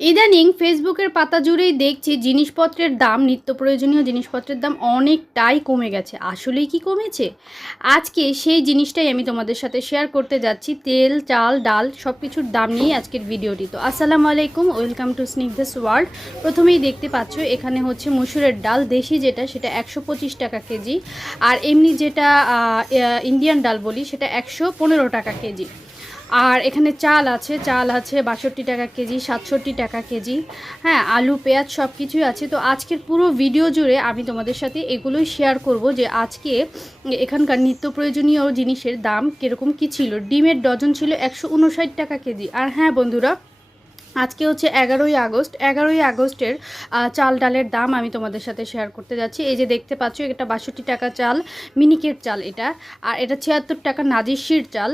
ইদানিং ফেসবুকের পাতা জুড়েই দেখছি জিনিসপত্রের দাম, নিত্য প্রয়োজনীয় জিনিসপত্রের দাম অনেকটাই কমে গেছে। আসলেই কি কমেছে? আজকে সেই জিনিসটাই আমি তোমাদের সাথে শেয়ার করতে যাচ্ছি। তেল, চাল, ডাল সব কিছুর দাম নিয়ে আজকের ভিডিওটি তো আসসালামু আলাইকুম ওয়েলকাম টু স্নিগ্ধাস ওয়ার্ল্ড প্রথমেই দেখতে পাচ্ছ, এখানে হচ্ছে মসুরের ডাল, দেশি যেটা, সেটা একশো পঁচিশ টাকা কেজি। আর এমনি যেটা ইন্ডিয়ান ডাল বলি, সেটা একশো পনেরো টাকা কেজি। আর এখানে চাল আছে চাল আছে বাষট্টি টাকা কেজি, সাতষট্টি টাকা কেজি। হ্যাঁ আলু, পেঁয়াজ সব কিছুই আছে। তো আজকের পুরো ভিডিও জুড়ে আমি তোমাদের সাথে এগুলোই শেয়ার করব যে আজকে এখানকার নিত্য প্রয়োজনীয় জিনিসের দাম কীরকম, কী ছিল? ডিমের ডজন ছিল একশো উনষাট টাকা কেজি। আর হ্যাঁ বন্ধুরা, আজকে হচ্ছে এগারোই আগস্ট। এগারোই আগস্টের চাল ডালের দাম আমি তোমাদের সাথে শেয়ার করতে যাচ্ছি। এই যে দেখতে পাচ্ছ, এটা বাষট্টি টাকা চাল, মিনিকেট চাল এটা। আর এটা ছিয়াত্তর টাকা নাজিশির চাল।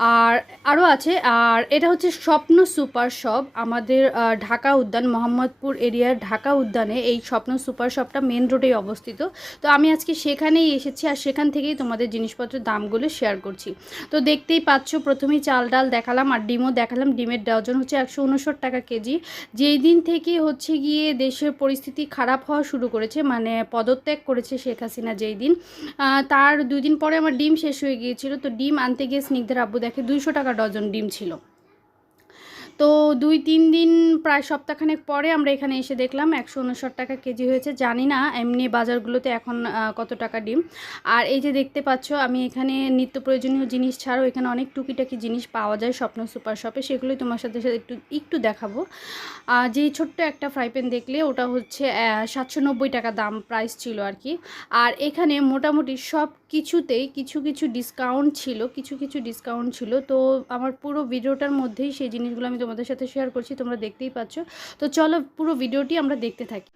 আর আরও আছে, আর এটা হচ্ছে স্বপ্ন সুপার শপ। আমাদের ঢাকা উদ্যান, মোহাম্মদপুর এরিয়ার ঢাকা উদ্যানে এই স্বপ্ন সুপার শপটা মেন রোডেই অবস্থিত। তো আমি আজকে সেখানেই এসেছি আর সেখান থেকেই তোমাদের জিনিসপত্রের দামগুলো শেয়ার করছি। তো দেখতেই পাচ্ছ, প্রথমেই চাল ডাল দেখালাম আর ডিমও দেখালাম। ডিমের ডজন হচ্ছে একশো টাকা কেজি। যেই দিন থেকে হচ্ছে গিয়ে দেশের পরিস্থিতি খারাপ হওয়া শুরু করেছে মানে পদত্যাগ করেছে শেখ হাসিনা যেই দিন তার দুদিন পরে আমার ডিম শেষ হয়ে গিয়েছিল। তো ডিম আনতে গিয়ে স্নিগ্ধের আব্বু দেখে দুইশো টাকা ডজন ডিম ছিল। তো দুই তিন দিন, প্রায় সপ্তাহখানেক পরে আমরা এখানে এসে দেখলাম একশো উনষাট টাকা কেজি হয়েছে। জানি না এমনি বাজারগুলোতে এখন কত টাকা ডিম। আর এই যে দেখতে পাচ্ছ, আমি এখানে নিত্য প্রয়োজনীয় জিনিস ছাড়াও এখানে অনেক টুকিটাকি জিনিস পাওয়া যায় স্বপ্ন সুপার শপে। সেগুলোই তোমার সাথে সাথে একটু একটু দেখাবো। যেই ছোট্ট একটা ফ্রাই প্যান দেখলে ওটা হচ্ছে সাতশো নব্বই টাকা দাম প্রাইস ছিল আর কি। আর এখানে মোটামুটি সব কিছুতেই কিছু কিছু ডিসকাউন্ট ছিল, কিছু কিছু ডিসকাউন্ট ছিল। তো আমার পুরো ভিডিওটার মধ্যেই সেই জিনিসগুলো আমি তোমাদের সাথে শেয়ার করছি, তোমরা দেখতেই পাচ্ছ। তো চলো পুরো ভিডিওটি আমরা দেখতে থাকি।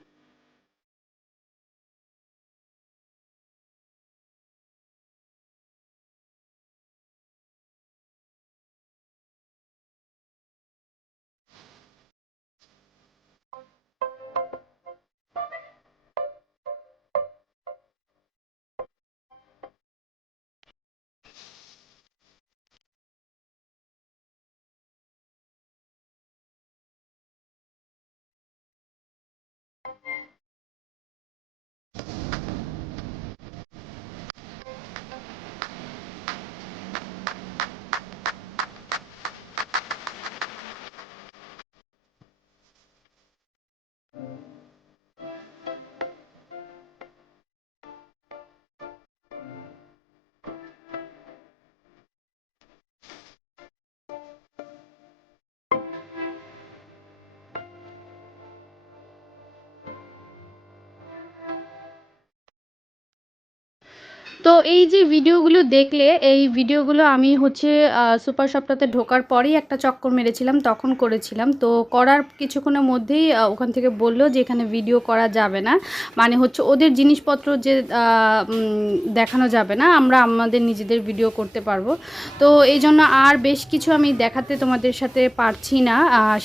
তো এই যে ভিডিওগুলো দেখলে, এই ভিডিওগুলো আমি হচ্ছে সুপার শপটাতে ঢোকার পরেই একটা চক্কর মেরেছিলাম, তখন করেছিলাম। তো করার কিছুক্ষণের মধ্যেই ওখান থেকে বলল যে এখানে ভিডিও করা যাবে না। মানে হচ্ছে ওদের জিনিসপত্র যে দেখানো যাবে না, আমরা আমাদের নিজেদের ভিডিও করতে পারব। তো এই জন্য আর বেশ কিছু আমি দেখাতে তোমাদের সাথে পারছি না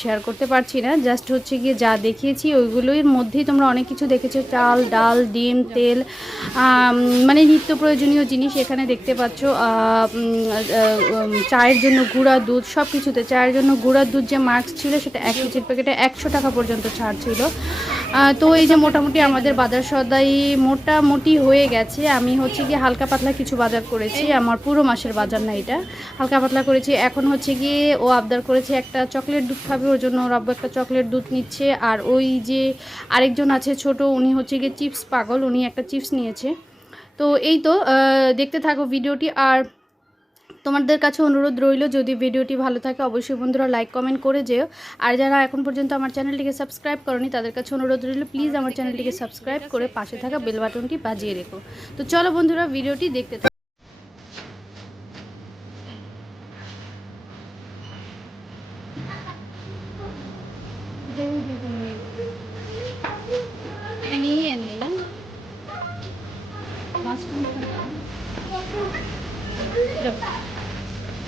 শেয়ার করতে পারছি না। জাস্ট হচ্ছে গিয়ে যা দেখিয়েছি, ওইগুলোর মধ্যেই তোমরা অনেক কিছু দেখেছ। চাল, ডাল, ডিম, তেল মানে নিত্য প্রয়োজনীয় জিনিস এখানে দেখতে পাচ্ছ চায়ের জন্য গুঁড়া দুধ সব কিছুতে চায়ের জন্য গুঁড়া দুধ যে মার্কস ছিল সেটা এক কেজির প্যাকেটে একশো টাকা পর্যন্ত ছাড় ছিল। তো এই যে মোটামুটি আমাদের বাজার সদাই মোটামুটি হয়ে গেছে। আমি হচ্ছে গিয়ে হালকা পাতলা কিছু বাজার করেছি, আমার পুরো মাসের বাজার না এটা। হালকা পাতলা করেছি, এখন হচ্ছে গিয়ে ও আবদার করেছে একটা চকলেট দুধ খাবে, ওর জন্য ওর একটা চকলেট দুধ নিচ্ছে। আর ওই যে আরেকজন আছে ছোট, উনি হচ্ছে গিয়ে চিপস পাগল, উনি একটা চিপস নিয়েছে। তো এই তো দেখতে থাকো ভিডিওটি। আর তোমাদের কাছে অনুরোধ রইল, যদি ভিডিওটি ভালো থাকে অবশ্যই বন্ধুরা লাইক কমেন্ট করে যেও। আর যারা এখন পর্যন্ত আমার চ্যানেলটিকে সাবস্ক্রাইব করনি, তাদের কাছে অনুরোধ রইল প্লিজ আমার চ্যানেলটিকে সাবস্ক্রাইব করে পাশে থাকা বেল বাটনটি বাজিয়ে রেখো। তো চলো বন্ধুরা, ভিডিওটি দেখতে থাকো।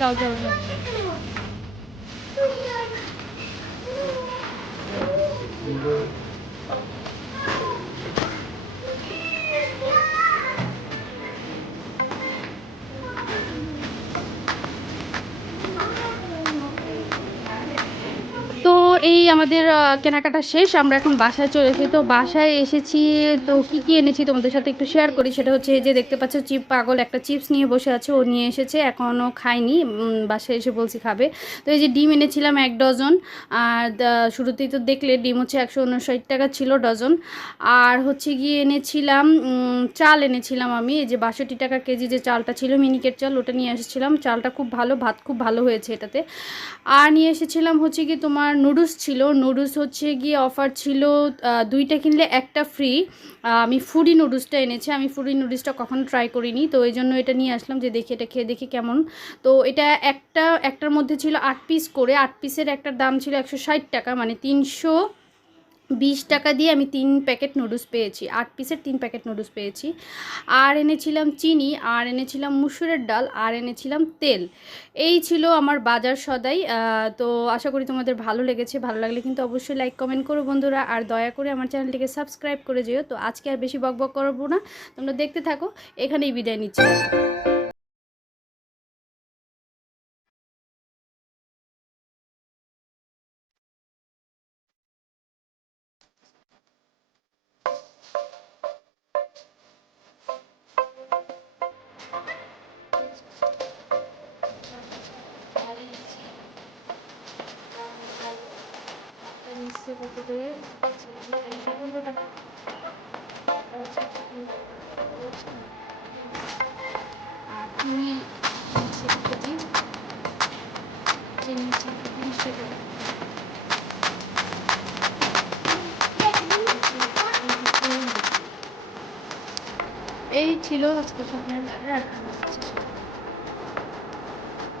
যাও যাও যাও এই আমাদের কেনাকাটা শেষ, আমরা এখন বাসায় চলে এসেছি। তো বাসায় এসেছি, তো কি কি এনেছি তোমাদের সাথে একটু শেয়ার করি? সেটা হচ্ছে যে দেখতে পাচ্ছ, চিপ পাগল একটা চিপস নিয়ে বসে আছে, ও নিয়ে এসেছে এখনও খায়নি বাসায় এসে বলছি খাবে। তো এই যে ডিম এনেছিলাম এক ডজন, আর শুরুতেই তো দেখলে ডিম হচ্ছে একশো উনষাট টাকা ছিল ডজন। আর হচ্ছে গিয়ে এনেছিলাম চাল এনেছিলাম আমি, এই যে বাষট্টি টাকা কেজি যে চালটা ছিল, মিনিকেট চাল, ওটা নিয়ে এসেছিলাম। চালটা খুব ভালো, ভাত খুব ভালো হয়েছে এটাতে। আর নিয়ে এসেছিলাম হচ্ছে কি তোমার নুডলস ছিল নুডলস হচ্ছে গিয়ে অফার ছিল দুইটা কিনলে একটা ফ্রি আমি ফুডি নুডলসটা এনেছি, আমি ফুডি নুডলসটা কখনো ট্রাই করিনি, তো এই জন্য এটা নিয়ে আসলাম যে দেখি এটা খেয়ে দেখি কেমন। তো এটা একটা, একটার মধ্যে ছিল আট পিস করে, আট পিসের একটার দাম ছিল একশো ষাট টাকা মানে তিনশো বিশ টাকা দিয়ে আমি তিন প্যাকেট নুডলস পেয়েছি, আট পিসের তিন প্যাকেট নুডলস পেয়েছি। আর এনেছিলাম চিনি, আর এনেছিলাম মুসুরের ডাল, আর এনেছিলাম তেল। এই ছিল আমার বাজার সদাই। তো আশা করি তোমাদের ভালো লেগেছে, ভালো লাগলে কিন্তু অবশ্যই লাইক কমেন্ট করো বন্ধুরা। আর দয়া করে আমার চ্যানেলটিকে সাবস্ক্রাইব করে যেও। তো আজকে আর বেশি বক বক করব না। তোমরা দেখতে থাকো, এখানেই বিদায় নিচ্ছি। আর তুমি এই ছিল আজকে সকালে